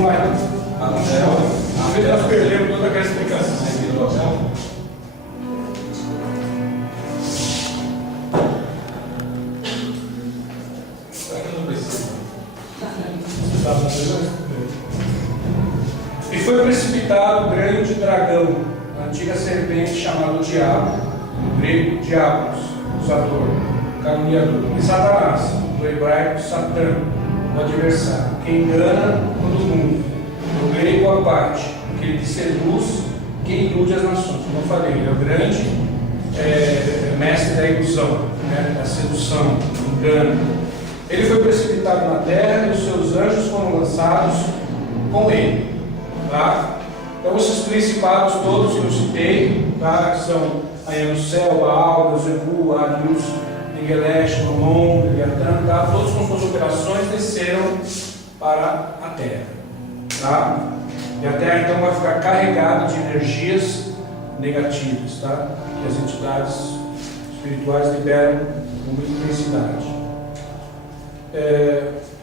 Vamos lá, então. Nós perdemos toda aquela explicação. E foi precipitado o grande dragão, a antiga serpente chamada Diabo, no grego Diabos, usador, caluniador, e Satanás, do hebraico Satã, o adversário, que engana todo mundo, no grego Apate, que seduz, que ilude as nações. Como eu falei, ele é o grande mestre da ilusão, né, da sedução, do engano. Ele foi precipitado na terra e os seus anjos foram lançados com ele. Tá? Então esses principados todos que eu citei, tá? Que são aí no céu, Baal, Zebu, Arius, Miguelesh, Mamon, Leviatã, tá? Todos com suas operações desceram para a terra. Tá? E a terra então vai ficar carregada de energias negativas, tá? Que as entidades espirituais liberam com muita intensidade.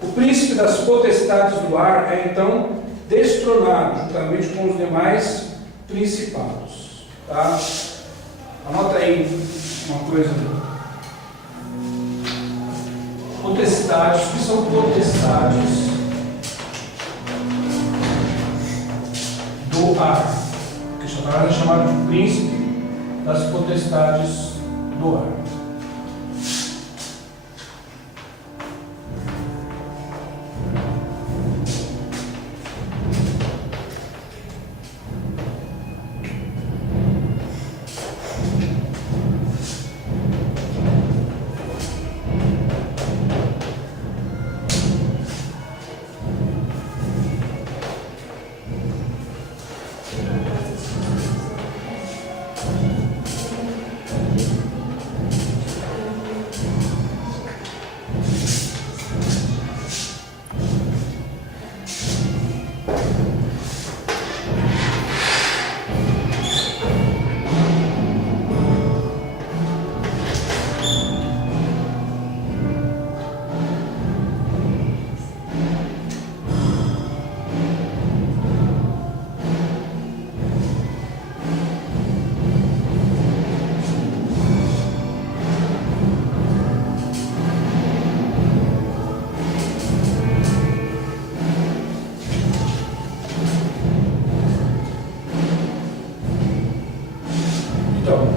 O príncipe das potestades do ar é então destronado juntamente com os demais principados. Tá? Anota aí uma coisa. Potestades, o que são potestades do ar? Que Satanás é chamado de príncipe das potestades do ar.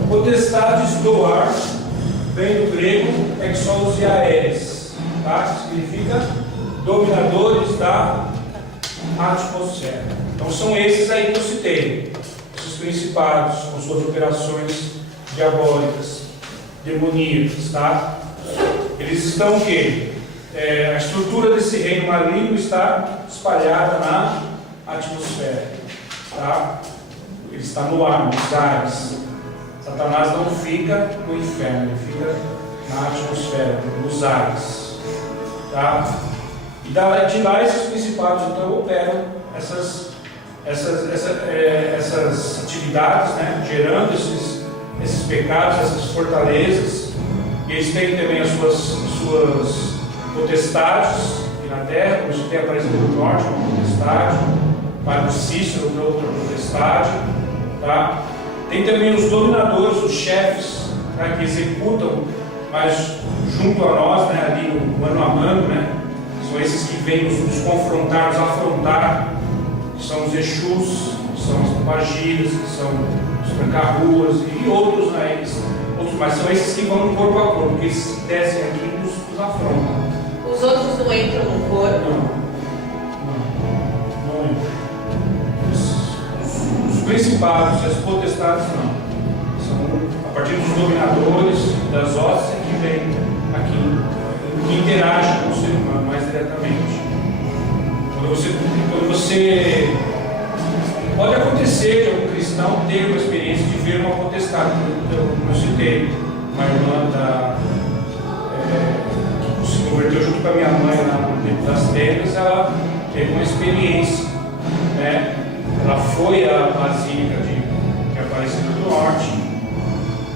Potestades do ar vem do grego exousiaeres, tá? Que significa dominadores da atmosfera. Então são esses aí que eu citei, esses principados com suas operações diabólicas, demoníacas, tá? Eles estão o quê? A estrutura desse reino maligno está espalhada na atmosfera, tá? Ele está no ar, nos ares. Satanás não fica no inferno, ele fica na atmosfera, nos ares. Tá? E de lá esses principados então operam essas atividades, né? Gerando esses pecados, essas fortalezas. E eles têm também as suas potestades aqui na terra, como isso tem aparecido no norte, uma potestade, Padre Cícero, outra potestade. Tá? Tem também os dominadores, os chefes, tá, que executam, mas junto a nós, né, ali no mano a mano, né, são esses que vêm nos confrontar, nos afrontar, que são os Exus, que são as Magiras, que são os tranca-ruas e outros, né, mas são esses que vão no corpo a corpo, porque esses que descem aqui nos afrontam. Os outros não entram no corpo? Não entram. Os principados e as potestades não. São a partir dos dominadores, das hostes, que vem aqui, que interage com o ser humano mais diretamente. Quando você pode acontecer de algum cristão ter uma experiência de ver uma potestade. Eu citei uma irmã que se converteu junto com a minha mãe no tempo das trevas, ela teve uma experiência, né? Ela foi à Basílica de Aparecida do Norte,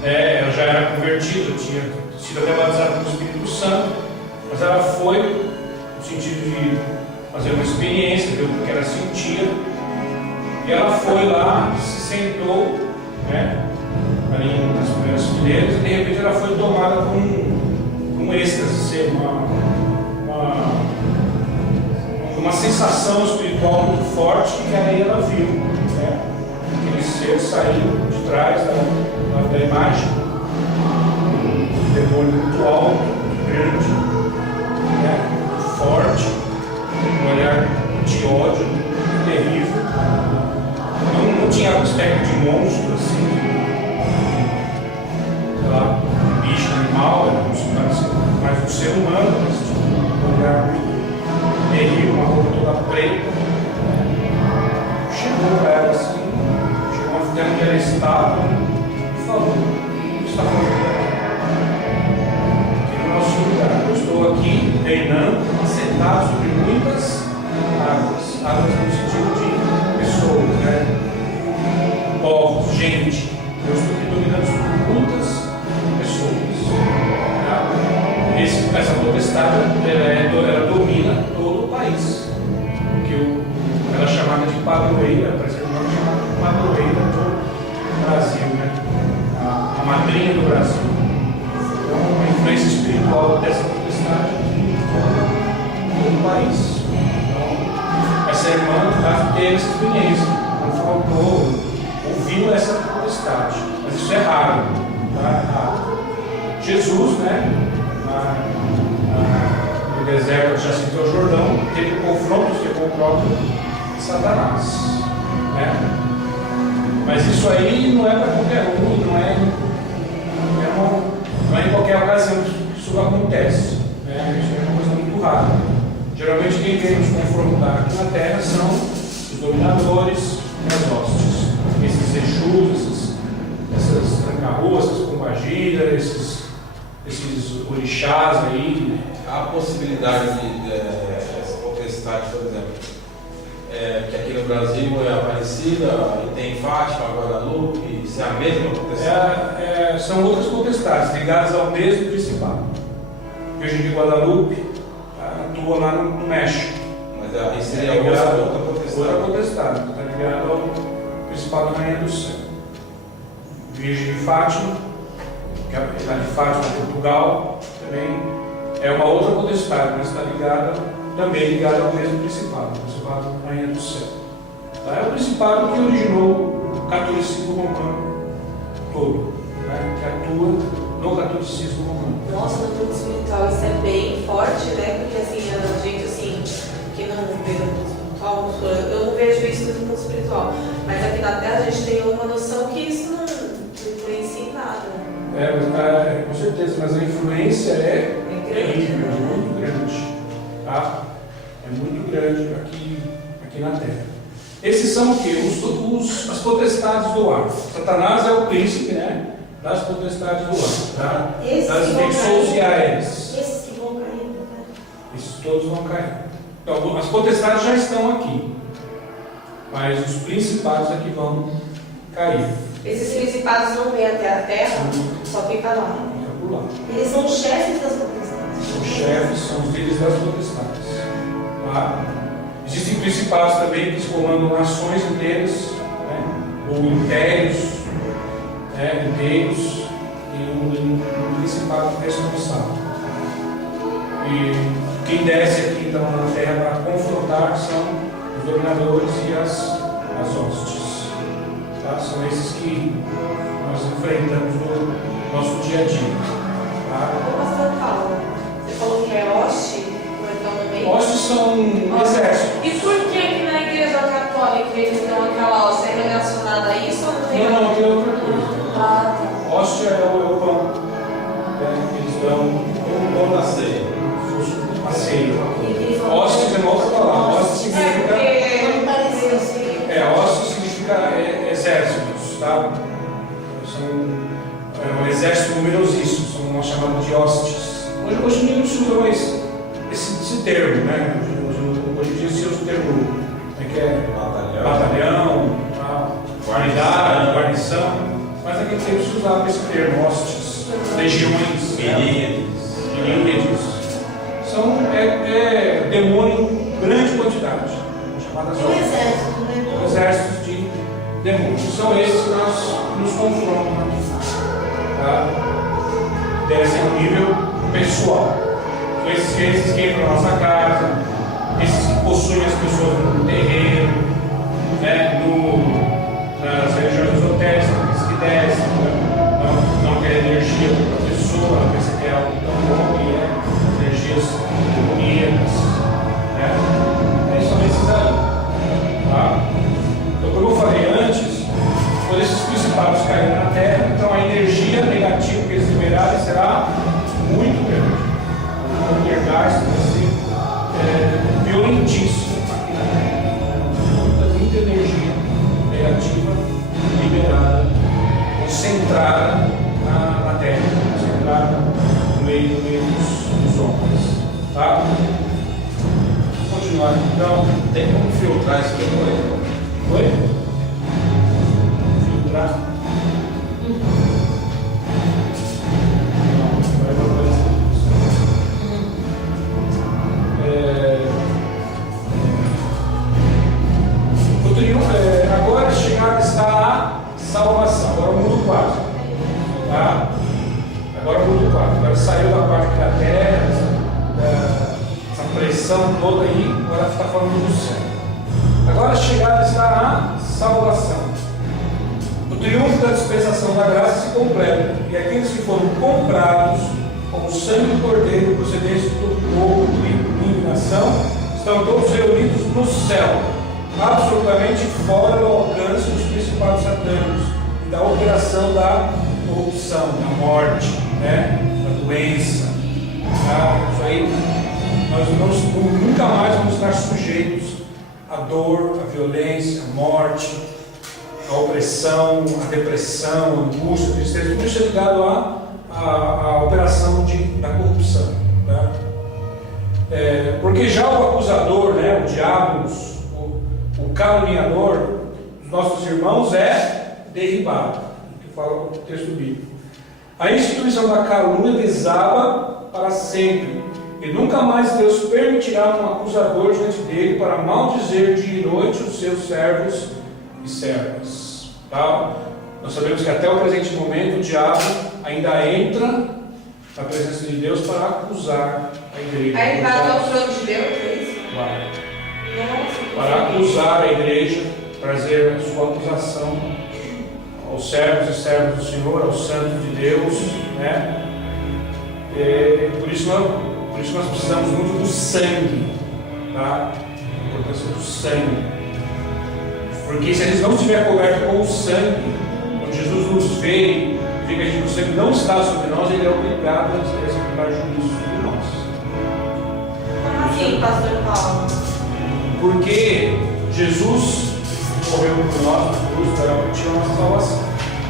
ela já era convertida, tinha sido até batizada pelo Espírito Santo, mas ela foi no sentido de fazer uma experiência, viu o que ela sentia. E ela foi lá, se sentou, né, ali nas primeiras fileiras, e de repente ela foi tomada com um êxtase, uma sensação espiritual muito forte, que aí ela viu, né, aquele ser saiu de trás da imagem, um demônio muito alto, muito grande, né, muito forte, um olhar de ódio muito terrível. Não tinha aspecto de monstro, assim, sei lá, um bicho, um animal, mas um ser humano, um olhar muito terrível, uma roupa toda preta. Chegou para ela assim, chegou a ficar onde ela estava e falou: o que está fazendo aqui no nosso lugar? Eu estou aqui reinando, assentado sobre muitas águas no sentido de pessoas, né? Povos, gente. Eu estou aqui dominando sobre muitas pessoas. Tá? Essa potestade ela domina todo o país. Porque ela é chamada de padroeira, parece que é chamada de padroeira do Brasil, né? A madrinha do Brasil. Então, a influência espiritual dessa potestade todo o país. Então, essa irmã teve essa experiência, não faltou, ouviu essa potestade, mas isso é raro, tá? Jesus, né, no deserto já citou o Jordão, teve confrontos com o próprio Satanás, né? Mas isso aí não é para qualquer um, não é em qualquer ocasião que isso acontece, né? Isso é uma coisa muito rara. Geralmente quem vem nos confrontar aqui na Terra são os dominadores e as hostes. Esses Exus, essas tranca-ruas, essas pombagiras, esses orixás aí. Há a possibilidade de essa potestade, por exemplo, que aqui no Brasil é Aparecida e tem Fátima, Guadalupe, se é a mesma potestade? São outras potestades ligadas ao mesmo principado. Veja que Guadalupe atua lá no México. Mas aí seria outra potestade. Outra potestade, está ligada ao principado da Rainha do Céu. Virgem de Fátima, que é a de Fátima, Portugal, também é uma outra potestade, mas está também ligada ao mesmo principado da Rainha do Céu. Tá? É o principado que originou o catolicismo romano todo, né? Que atua no catolicismo romano. Nossa, no mundo espiritual isso é bem forte, né? Porque assim, a gente assim, que não vê no mundo espiritual, eu não vejo isso no mundo espiritual. Mas aqui na Terra a gente tem uma noção que isso não influencia em nada. Com certeza, mas a influência é terrível, é muito grande. Tá? É muito grande aqui na Terra. Esses são o quê? As potestades do ar. Satanás é o príncipe, né, das potestades do ar, tá? Das infecções aéreas. Esses que vão cair, né? Esses todos vão cair. Então, as potestades já estão aqui, mas os principados é que vão cair. Esses principados não vêm até a Terra, só fica lá. Fica por lá. Eles são chefes das potestades. São chefes, são os líderes das potestades. Tá? Existem principados também que comandam nações inteiras, né? Ou impérios, né? Inteiros, e um principado responsável. E quem desce aqui então na Terra para confrontar são os dominadores e as hostes. Tá? São esses que nós enfrentamos no nosso dia a dia. Tá? Ô, pastor Paulo, você falou que é hoste, ou então no meio? Hostes são exércitos. E por que na Igreja Católica eles dão aquela hoste? É relacionada a isso ou não tem? Não, aquilo é outra coisa. Ah, tá. Hóstia é o pão. Eles dão Como pão da ceia. a ceia. Hóstia é uma outra palavra. Hóstia significa. Não pareceu assim. Hóstia significa exércitos, tá? São um exército numerosíssimo, são nós chamamos de hostes. Hoje em dia não se usa mais esse termo, né? Hoje em dia se usa o termo que é batalhão, unidade, guarnição, mas naquele tempo se usava esse termo, hostes, legiões, miríades. São demônio grande quantidade, chamadas É um hordas. exército, né? São exércitos de demônios. São esses que nos confrontam, tá? Desse nível pessoal. São esses que entram na nossa casa, esses que possuem as pessoas no terreno, né? Nas religiões esotéricas, aqueles que descem, né? Não quer energia da pessoa, não pensa que é algo tão bom, e é energias demoníacas, né? São esses aí, tá? Então, como eu falei antes, quando esses principados caírem na terra, então a energia negativa que eles liberarem será muito grande. O gasto vai ser violentíssimo aqui na terra. Muita energia negativa liberada, concentrada na terra, concentrada no meio dos homens. Tá? Vamos continuar então. Tem como filtrar isso depois? Oi? Filtrar? Não, vai aparecer isso. Agora chegada está a salvação. Agora muda o quadro. Tá? Agora muda o quadro. Agora saiu da parte da terra, essa pressão toda aí, agora está falando do céu. Agora chegada está a salvação. O triunfo da dispensação da graça se completa, e aqueles que foram comprados com o sangue do Cordeiro, procedentes de todo povo, tribo, língua e nação, estão todos reunidos no céu, absolutamente fora do alcance dos principados satânicos e da operação da corrupção, da morte, né? Da doença. Tá? Isso aí, nós nunca mais vamos estar sujeitos à dor, à violência, à morte, à opressão, à depressão, à angústia, à tristeza. Tudo isso é ligado à operação da corrupção. Tá? Porque já o acusador, né, o diabo, o caluniador dos nossos irmãos é derribado, que fala o texto bíblico. A instituição da calúnia desaba para sempre, e nunca mais Deus permitirá um acusador diante dele para maldizer dia e noite os seus servos e servas. Tá? Nós sabemos que até o presente momento o diabo ainda entra na presença de Deus para acusar a igreja. Aí vai até o trono de Deus, é isso? Vai. Nossa, Para acusar a igreja, trazer a sua acusação aos servos e servas do Senhor, aos santos de Deus, né? Por isso nós precisamos muito do sangue, tá? A importância do sangue, porque se eles não estiverem cobertos com o sangue, quando Jesus nos vê e vê que o sangue não está sobre nós, ele é obrigado a executar juízo sobre nós. como assim, pastor Paulo? Porque Jesus morreu por nós na cruz para obter a nossa salvação.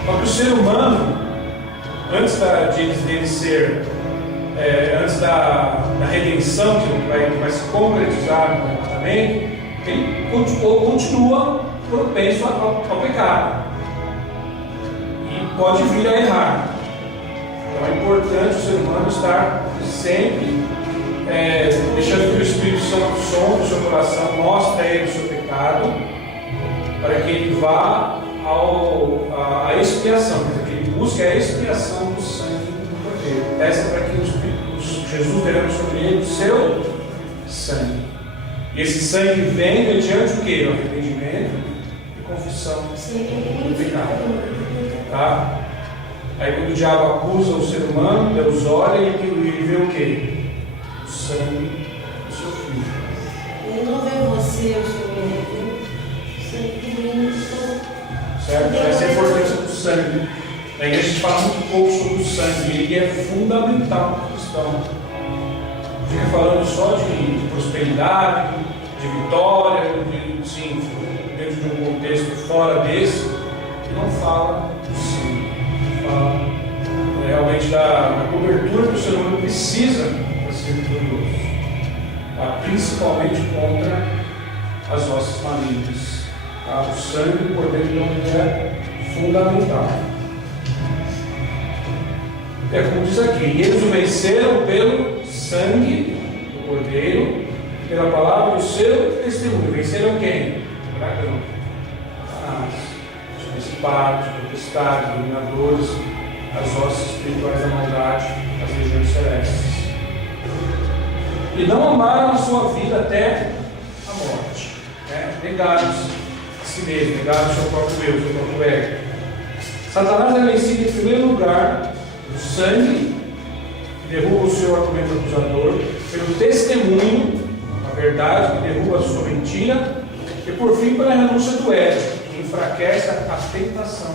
Só que o ser humano, antes dele ser, antes da redenção que vai se concretizar no arrebatamento, ele continua propenso ao pecado e pode vir a errar. Então é importante o ser humano estar sempre deixando que o Espírito Santo sonde o seu coração, mostre a ele o seu pecado, para que ele vá à expiação, que ele busque a expiação do sangue do Cordeiro. Peça para que Jesus derrame sobre ele o seu sangue. E esse sangue vem mediante o que? O arrependimento e confissão do pecado. Tá? Aí quando o diabo acusa o ser humano, Deus olha e ele vê o que? O sangue do seu filho. Ele não vê você, o seu menino, certo? Essa é a importância do sangue. Na igreja a gente fala muito pouco sobre o sangue, ele é fundamental para o cristão. Fica falando só de prosperidade, de vitória, sim, dentro de um contexto fora desse, e não fala do sangue. Fala realmente da cobertura que o ser humano precisa para ser vitorioso, tá? Principalmente contra as nossas malignas. Tá? O sangue do Cordeiro é fundamental. Como diz aqui, e eles o venceram pelo sangue do Cordeiro e pela palavra do seu testemunho. Venceram quem? O dragão, Satanás, os principados, potestades, dominadores, as hostes espirituais da maldade, as regiões celestes. E não amaram a sua vida até a morte. Negaram-se a si mesmo, negaram o seu próprio eu, o seu próprio ego. Satanás é vencido em primeiro lugar no sangue, que derruba o seu argumento acusador, pelo testemunho, a verdade, que derruba a sua mentira, e por fim pela renúncia do ego, que enfraquece a tentação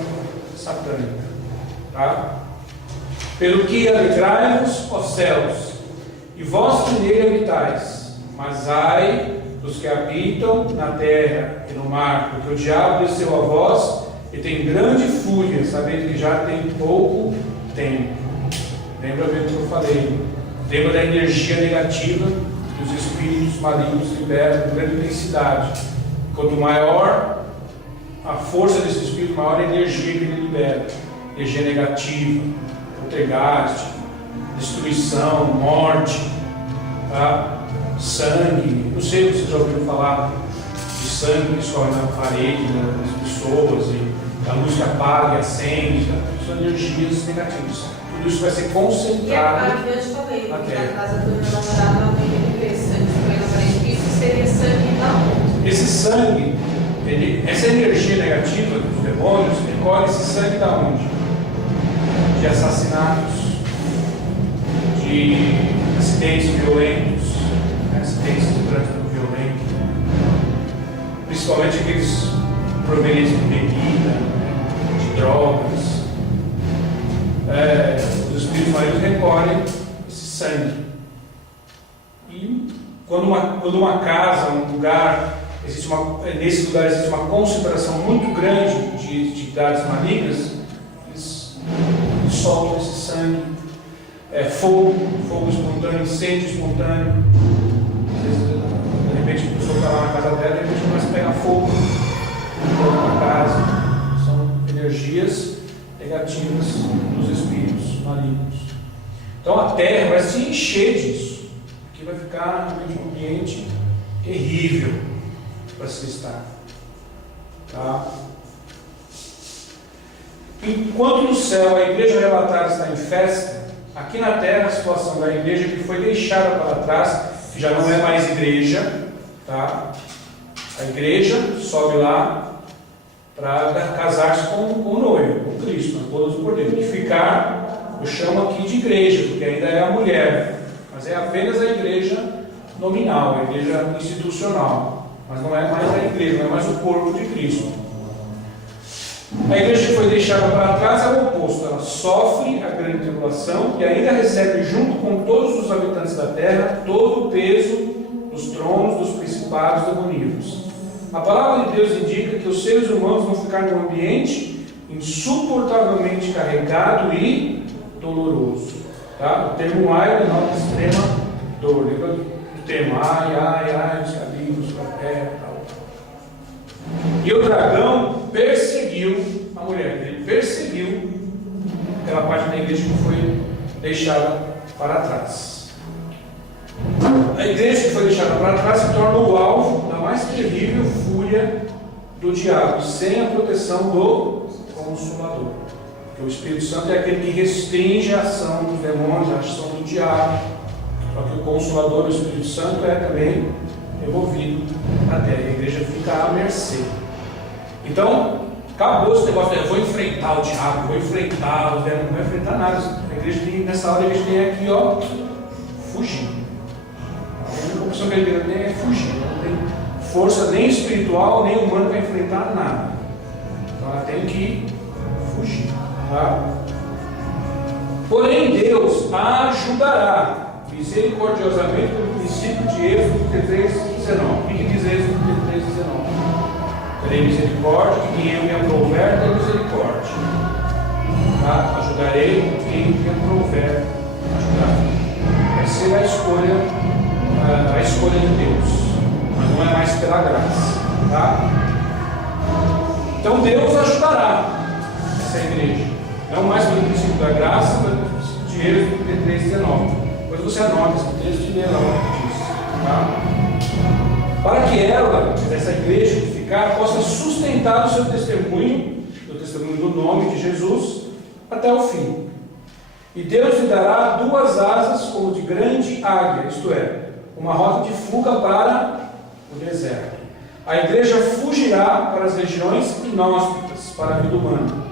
satânica. Tá? Pelo que alegrai-vos, ó céus, e vós primeiro habitais, mas ai dos que habitam na terra e no mar, porque o diabo desceu a vós e tem grande fúria, sabendo que já tem pouco tempo. Lembra bem do que eu falei? Lembra da energia negativa que os espíritos malignos liberam com grande intensidade. Quanto maior a força desse espírito, maior a energia que ele libera. Energia negativa, poltergeist, destruição, morte, tá? Sangue. Não sei se vocês já ouviram falar de sangue que escorre na parede das pessoas, e a luz que apaga e acende. São energias negativas. Tudo isso vai ser E a concentrado. que eu te falei, na porque terra. na casa do meu namorado ela tem que ver sangue que foi na parede. Isso seria sangue da onde? Esse sangue, essa energia negativa dos demônios, recolhe esse sangue da onde? De assassinatos, de acidentes violentos, acidentes de trânsito violento, principalmente aqueles provenientes de bebida, de drogas. Os espíritos malignos recolhem esse sangue. E quando uma casa, um lugar, nesse lugar existe uma concentração muito grande de entidades malignas, eles soltam esse sangue, fogo espontâneo, incêndio espontâneo. Às vezes, de repente, a pessoa está lá na casa dela e de repente começa a pegar fogo na casa. São energias negativas dos espíritos malignos. Então a terra vai se encher disso. Aqui vai ficar um ambiente terrível para se estar. Tá? Enquanto no céu a igreja relatada está em festa, aqui na terra a situação da igreja que foi deixada para trás, que já não é mais igreja, tá? A igreja sobe lá para casar-se com o noivo, com Cristo, na boda do Cordeiro. E ficar, eu chamo aqui de igreja, porque ainda é a mulher, mas é apenas a igreja nominal, a igreja institucional, mas não é mais a igreja, não é mais o corpo de Cristo. A igreja que foi deixada para trás é o oposto, ela sofre a grande tribulação e ainda recebe, junto com todos os habitantes da terra, todo o peso dos tronos, dos principados demoníacos. A palavra de Deus indica que os seres humanos vão ficar num ambiente insuportavelmente carregado e doloroso. Tá? O termo ai denota extrema dor. Lembra do termo ai, os cabelos, a terra e tal. E o dragão perseguiu a mulher. Ele perseguiu aquela parte da igreja que foi deixada para trás. A igreja que foi deixada para trás se torna o alvo da mais terrível fúria do diabo, sem a proteção do Consolador. Porque o Espírito Santo é aquele que restringe a ação dos demônios, a ação do diabo. Só que o Consolador, o Espírito Santo, é também removido na terra. A igreja fica à mercê. Então, acabou esse negócio de eu vou enfrentar o diabo, vou enfrentar os demônios, não vai enfrentar nada. A igreja tem, nessa hora, a igreja tem aqui, fugir. A única opção que a igreja tem é fugir. Não tem força nem espiritual, nem humana para enfrentar nada. Então ela tem que fugir. Tá? Porém, Deus a ajudará misericordiosamente pelo princípio de Êxodo 33:19. O que diz Êxodo 33:19? Terei misericórdia de quem eu me aprouver ter misericórdia. Tá? Ajudarei quem me aprouver ajudar. Vai ser a escolha de Deus, mas não é mais pela graça. Tá? Então Deus ajudará essa igreja, não mais pelo princípio da graça, mas pelo princípio de Êxodo 33:19. Depois você anota esse texto e lê lá o que diz. Tá? ela, essa igreja edificada, possa sustentar o seu testemunho, o testemunho do nome de Jesus, até o fim. E Deus lhe dará 2 asas como de grande águia, isto é, uma rota de fuga para o deserto. A igreja fugirá para as regiões inóspitas, para a vida humana.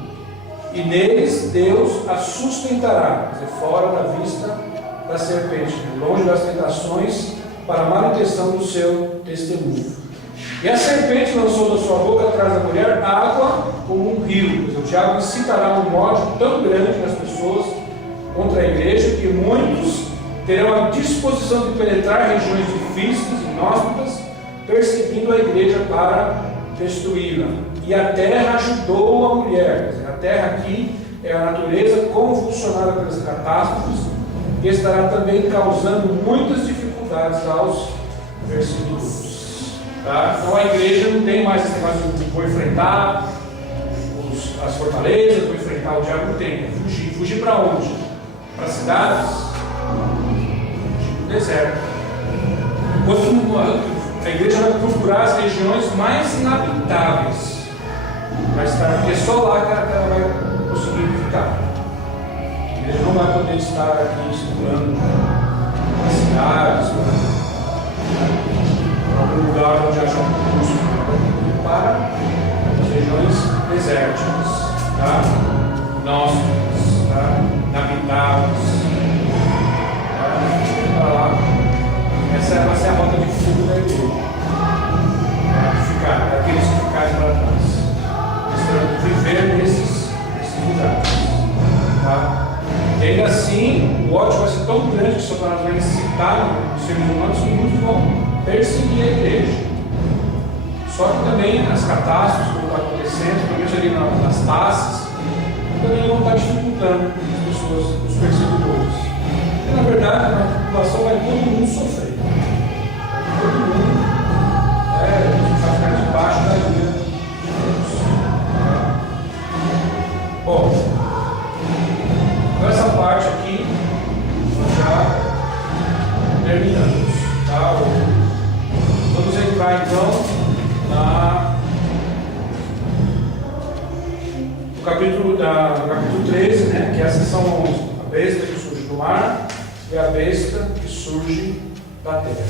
E neles Deus a sustentará, quer dizer, fora da vista da serpente, longe das tentações, para a manutenção do seu testemunho. E a serpente lançou da sua boca atrás da mulher água como um rio. Quer dizer, o diabo incitará um ódio tão grande nas pessoas contra a igreja que muitos terão a disposição de penetrar regiões difíceis, inóspitas, perseguindo a igreja para destruí-la. E a terra ajudou a mulher. Quer dizer, a terra aqui é a natureza convulsionada pelas catástrofes, que estará também causando muitas dificuldades aos perseguidores. Tá? Então a igreja não tem mais esse negócio de vou enfrentar as fortalezas, vou enfrentar o diabo, não tem. É fugir. Fugir para onde? Para as cidades? Fugir para o deserto. Enquanto a igreja vai procurar as regiões mais inabitáveis. Vai estar, porque é só lá que ela vai conseguir ficar. A igreja não vai poder estar aqui circulando nas cidades, em algum lugar onde haja recurso, para as regiões desérticas, tá? Inóspitas, tá? Inabitáveis. Tá? Para lá. Essa vai ser a rota de fuga da igreja. Daqueles que ficarem para trás. Viver nesses lugares. Tá? E ainda assim, o ódio vai ser tão grande que Satanás vai incitar os seres humanos que muitos vão perseguir a igreja. Só que também as catástrofes, como está acontecendo, principalmente ali nas taças, também vão estar dificultando as pessoas, os perseguidores. E, na verdade, na população vai todo mundo sofrer. Todo mundo vai ficar debaixo da ira de Deus. Bom, com essa parte aqui, já terminamos. Tá? Vamos entrar então no capítulo 13, né? Que essas são a besta que surge do mar e a besta que surge da terra.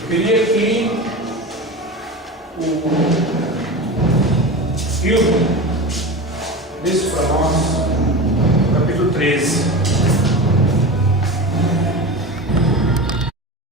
Eu queria que o filme desse para nós, capítulo 13.